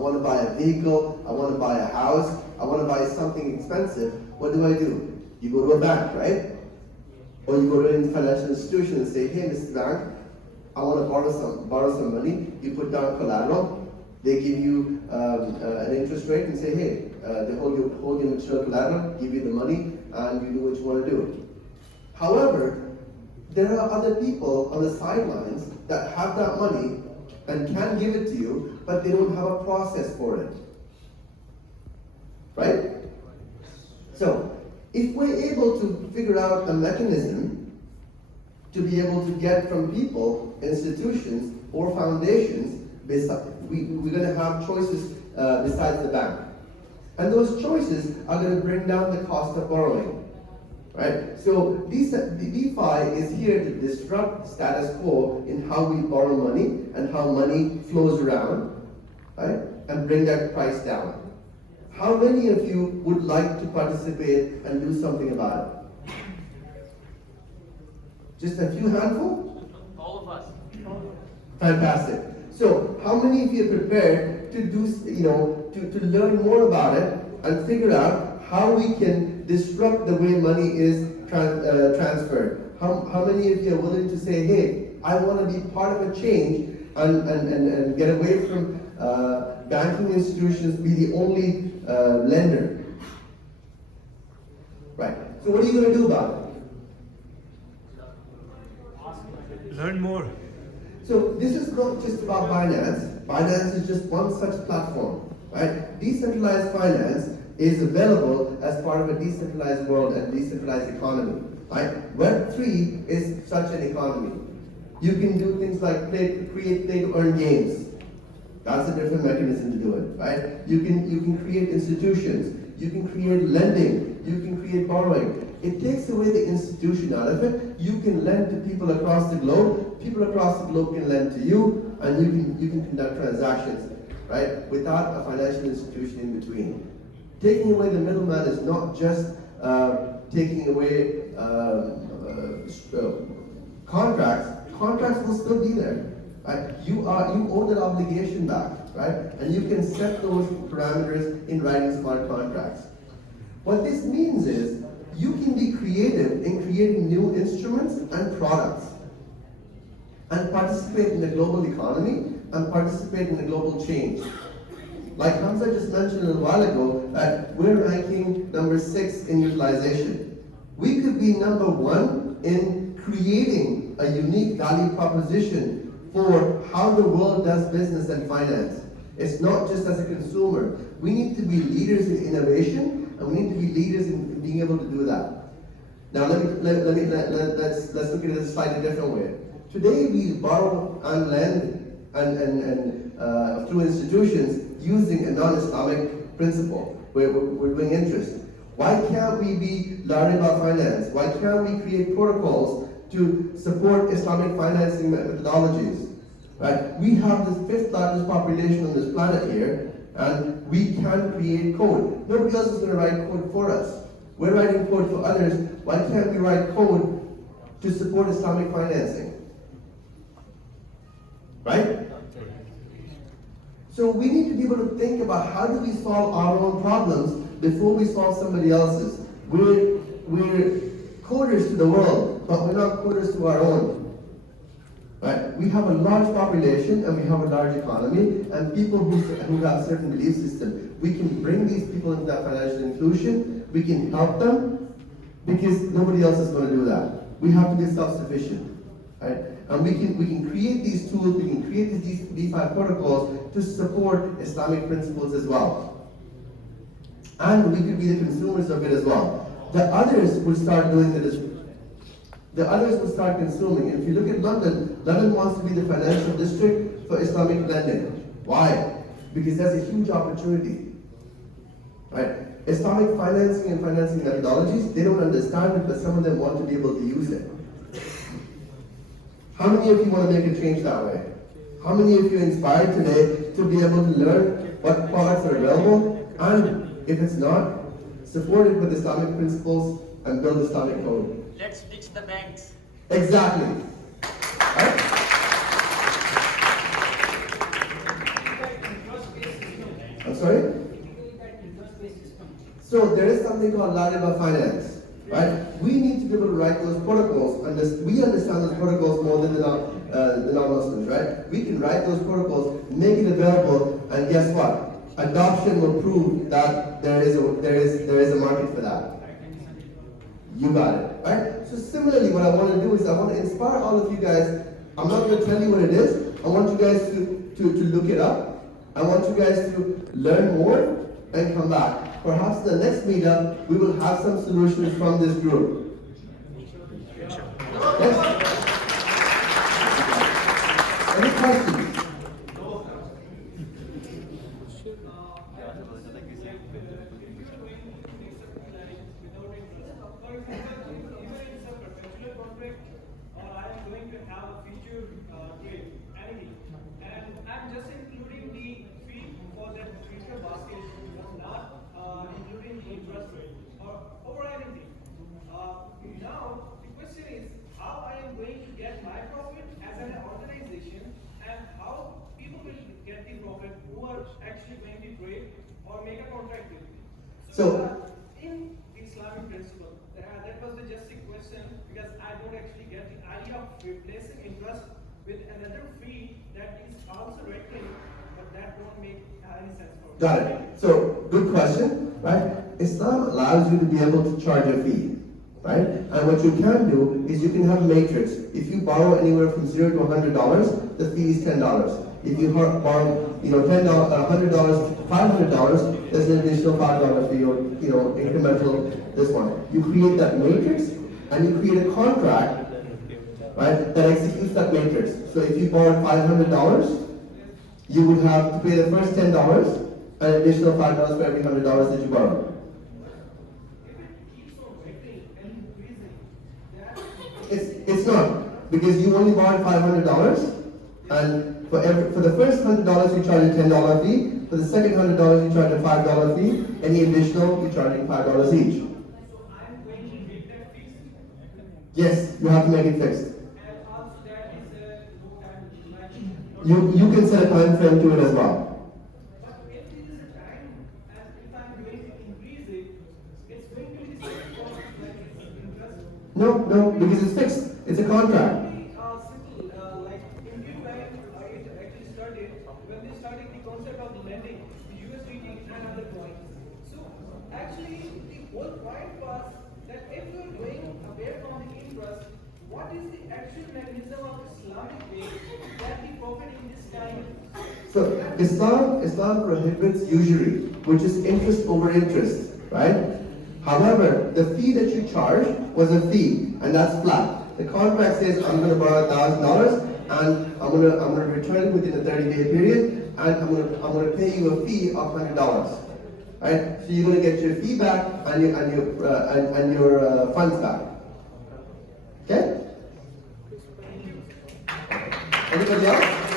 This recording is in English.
want to buy a vehicle, I want to buy a house, I want to buy something expensive, what do? You go to a bank, right? Or you go to a financial institution and say, hey, Mr. Bank, I want to borrow some money. You put down collateral. They give you an interest rate and say, hey, they hold your material collateral, give you the money, and you do what you want to do. However, there are other people on the sidelines that have that money and can give it to you, but they don't have a process for it. Right? So, if we're able to figure out a mechanism to be able to get from people, institutions, or foundations, we're going to have choices besides the bank. And those choices are going to bring down the cost of borrowing. Right? So DeFi is here to disrupt status quo in how we borrow money and how money flows around, right? And bring that price down. How many of you would like to participate and do something about it? Just a few handful? All of us. Fantastic. So how many of you are prepared to do, to learn more about it and figure out how we can disrupt the way money is transferred? How many of you are willing to say, hey, I want to be part of a change and get away from banking institutions, be the only lender? Right. So what are you going to do about it? Learn more. So this is not just about Binance. Binance is just one such platform, right? Decentralized finance is available as part of a decentralized world and decentralized economy, right? Web3 is such an economy. You can do things like create play-to-earn games. That's a different mechanism to do it, right? You can create institutions. You can create lending. You can create borrowing. It takes away the institution out of it. You can lend to people across the globe. People across the globe can lend to you, and you can conduct transactions, right? Without a financial institution in between. Taking away the middleman is not just taking away contracts. Contracts will still be there, right? You own that obligation back, right? And you can set those parameters in writing smart contracts. What this means is you can be creative in creating new instruments and products and participate in the global economy and participate in the global change. Like Hamza just mentioned a little while ago, that we're ranking number 6 in utilization. We could be number 1 in creating a unique value proposition for how the world does business and finance. It's not just as a consumer. We need to be leaders in innovation, and we need to be leaders in being able to do that. Now let's look at it a slightly different way. Today we borrow and lend and through institutions using a non-Islamic principle. We're doing interest. Why can't we be learning about finance? Why can't we create protocols to support Islamic financing methodologies? Right? We have the 5th largest population on this planet here, and we can create code. Nobody else is going to write code for us. We're writing code for others. Why can't we write code to support Islamic financing? Right? So we need to be able to think about how do we solve our own problems before we solve somebody else's. We're coders to the world, but we're not coders to our own. Right? We have a large population and we have a large economy and people who have certain belief systems. We can bring these people into that financial inclusion. We can help them because nobody else is going to do that. We have to be self-sufficient. Right? And we can create these tools, we can create these DeFi protocols to support Islamic principles as well. And we could be the consumers of it as well. The others will start doing it. The others will start consuming. And if you look at London, London wants to be the financial district for Islamic lending. Why? Because there's a huge opportunity. Right? Islamic financing and financing methodologies, they don't understand it, but some of them want to be able to use it. How many of you want to make a change that way? How many of you are inspired today to be able to learn what products are available? And if it's not, support it with Islamic principles and build Islamic code. Let's ditch the banks. Exactly. Right? I'm sorry? Typically that interest-based system. So there is something called Lariba Finance, right? We need to be able to write those protocols, and we understand those protocols more than the non-Muslims, right? We can write those protocols, make it available, and guess what? Adoption will prove that there is a market for that. You got it, right? So similarly, what I want to do is I want to inspire all of you guys. I'm not going to tell you what it is. I want you guys to look it up. I want you guys to learn more and come back. Perhaps the next meetup, we will have some solutions from this group. Yes? Any questions? I'm just including the fee for that future basket, not including the interest rate or anything. Now the question is how I am going to get my profit as an organization, and how people will get the profit who are actually going to trade or make a contract with me. In Islamic principle, that was the just a question, because I don't actually get the idea of replacing interest with another fee that is also recurring, but that won't make any sense for me. Got it. So, good question, right? Islam allows you to be able to charge a fee, right? And what you can do is you can have a matrix. If you borrow anywhere from $0 to $100, the fee is $10. If you borrow, $10, $100 to $500, there's an additional $5 fee, or incremental this one. You create that matrix, and you create a contract, right, that executes that matrix. So if you borrowed $500, you would have to pay the first $10 and an additional $5 for every $100 that you borrowed. It's not, because you only borrowed $500, and for the first $100 you charge a $10 fee. For the second $100 you charge a $5 fee. Any additional you're charging $5 each. So I'm going to make that fixed. Yes, you have to make it fixed. And also that is no time match. You can set a time frame to it as well. But if there is a time, and if I'm going to increase it, it's going to be the same cost like interest. No, because it's fixed. It's a contract. Simple, like in New Bank, it actually started when they started the concept of lending, the USDT and other coins. So actually, the whole point was that if you are going away from the interest, what is the actual mechanism of Islamic way that the profit in this kind? So Islam prohibits usury, which is interest over interest, right? However, the fee that you charge was a fee, and that's flat. The contract says I'm going to borrow $1,000, and I'm going to return it within a 30-day period, and I'm going to pay you a fee of $100, right? So you're going to get your fee back and your funds back. Okay? Anybody else?